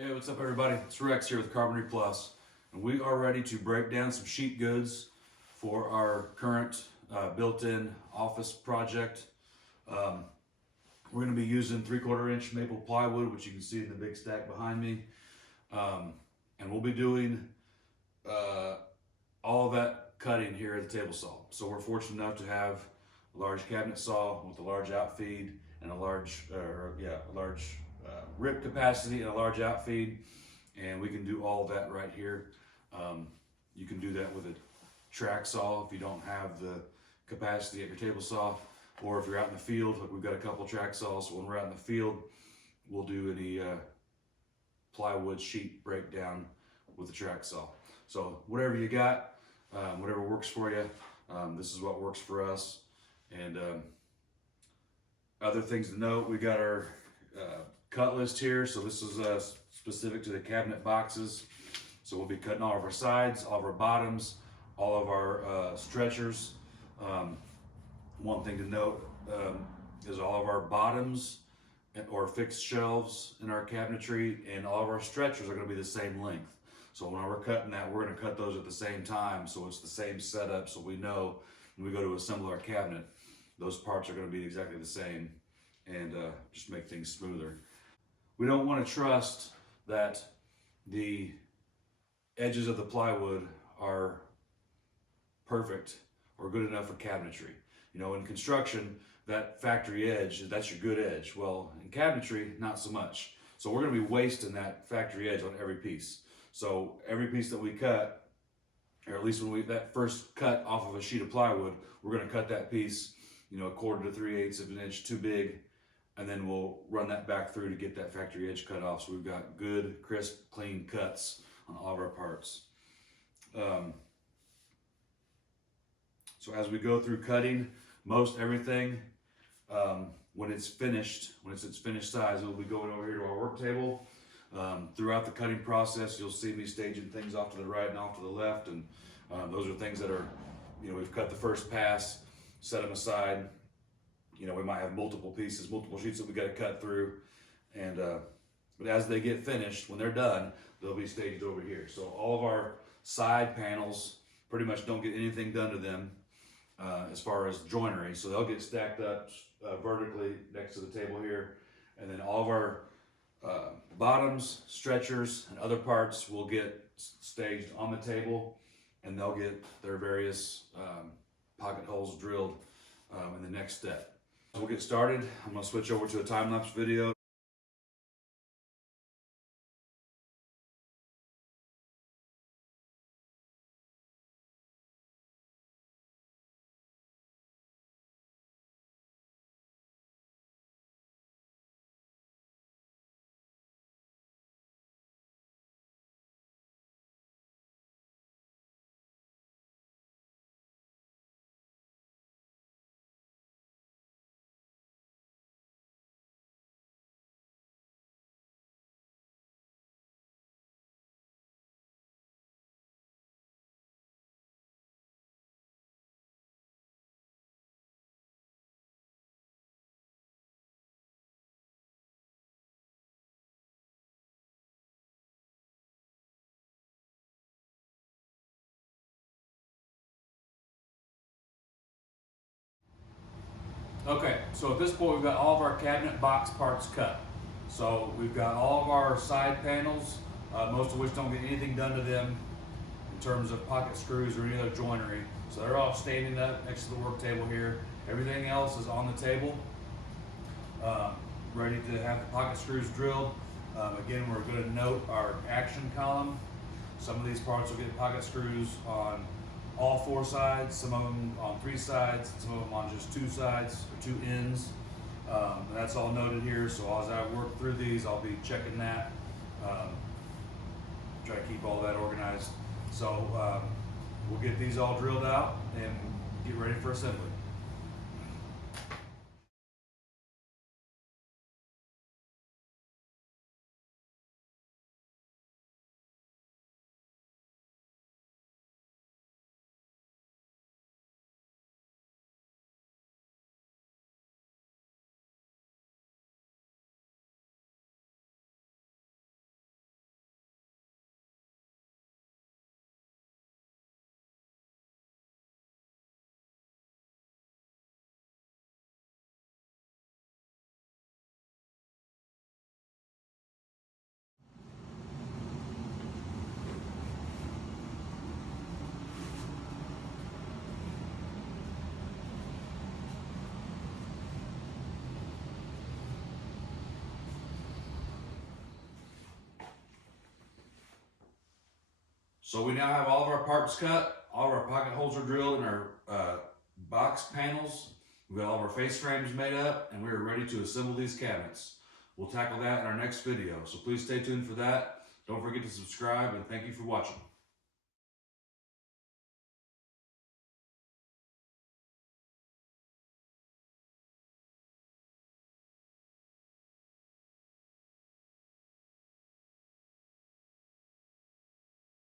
Hey, what's up everybody? It's Rex here with Cabinetry Plus, and we are ready to break down some sheet goods for our current built-in office project. We're going to be using 3/4 inch maple plywood, which you can see in the big stack behind me. And we'll be doing all of that cutting here at the table saw. So we're fortunate enough to have a large cabinet saw with a large outfeed and a large rip capacity and a large outfeed, and we can do all of that right here. You can do that with a track saw if you don't have the capacity at your table saw, or if you're out in the field. Like, we've got a couple track saws, so when we're out in the field, we'll do any plywood sheet breakdown with a track saw. So whatever you got, whatever works for you, this is what works for us. And other things to note, we got our cut list here. So this is specific to the cabinet boxes. So we'll be cutting all of our sides, all of our bottoms, all of our stretchers. One thing to note is all of our bottoms or fixed shelves in our cabinetry and all of our stretchers are going to be the same length. So when we're cutting that, we're going to cut those at the same time, so it's the same setup, so we know when we go to assemble our cabinet, those parts are going to be exactly the same, and just make things smoother. We don't want to trust that the edges of the plywood are perfect or good enough for cabinetry. You know, in construction, that factory edge, that's your good edge. Well, in cabinetry, not so much. So we're going to be wasting that factory edge on every piece. So every piece that we cut, or at least when that first cut off of a sheet of plywood, we're going to cut that piece, you know, 1/4 to 3/8 of an inch too big, and then we'll run that back through to get that factory edge cut off. So we've got good, crisp, clean cuts on all of our parts. So as we go through cutting, most everything, when it's finished, when it's its finished size, we'll be going over here to our work table. Throughout the cutting process, you'll see me staging things off to the right and off to the left, and those are things that are, you know, we've cut the first pass, set them aside. You know, we might have multiple pieces, multiple sheets that we got to cut through, and but as they get finished, when they're done, they'll be staged over here. So all of our side panels pretty much don't get anything done to them as far as joinery, so they'll get stacked up vertically next to the table here, and then all of our bottoms, stretchers, and other parts will get staged on the table, and they'll get their various pocket holes drilled in the next step. So we'll get started. I'm going to switch over to a time-lapse video. Okay, so at this point we've got all of our cabinet box parts cut. So we've got all of our side panels, most of which don't get anything done to them in terms of pocket screws or any other joinery. So they're all standing up next to the work table here. Everything else is on the table, ready to have the pocket screws drilled. Again, we're going to note our action column. Some of these parts will get pocket screws on all 4 sides, some of them on 3 sides, some of them on just 2 sides or 2 ends. That's all noted here, so as I work through these, I'll be checking that, try to keep all that organized. So we'll get these all drilled out and get ready for assembly. So we now have all of our parts cut, all of our pocket holes are drilled, and our box panels. We've got all of our face frames made up, and we are ready to assemble these cabinets. We'll tackle that in our next video, so please stay tuned for that. Don't forget to subscribe, and thank you for watching.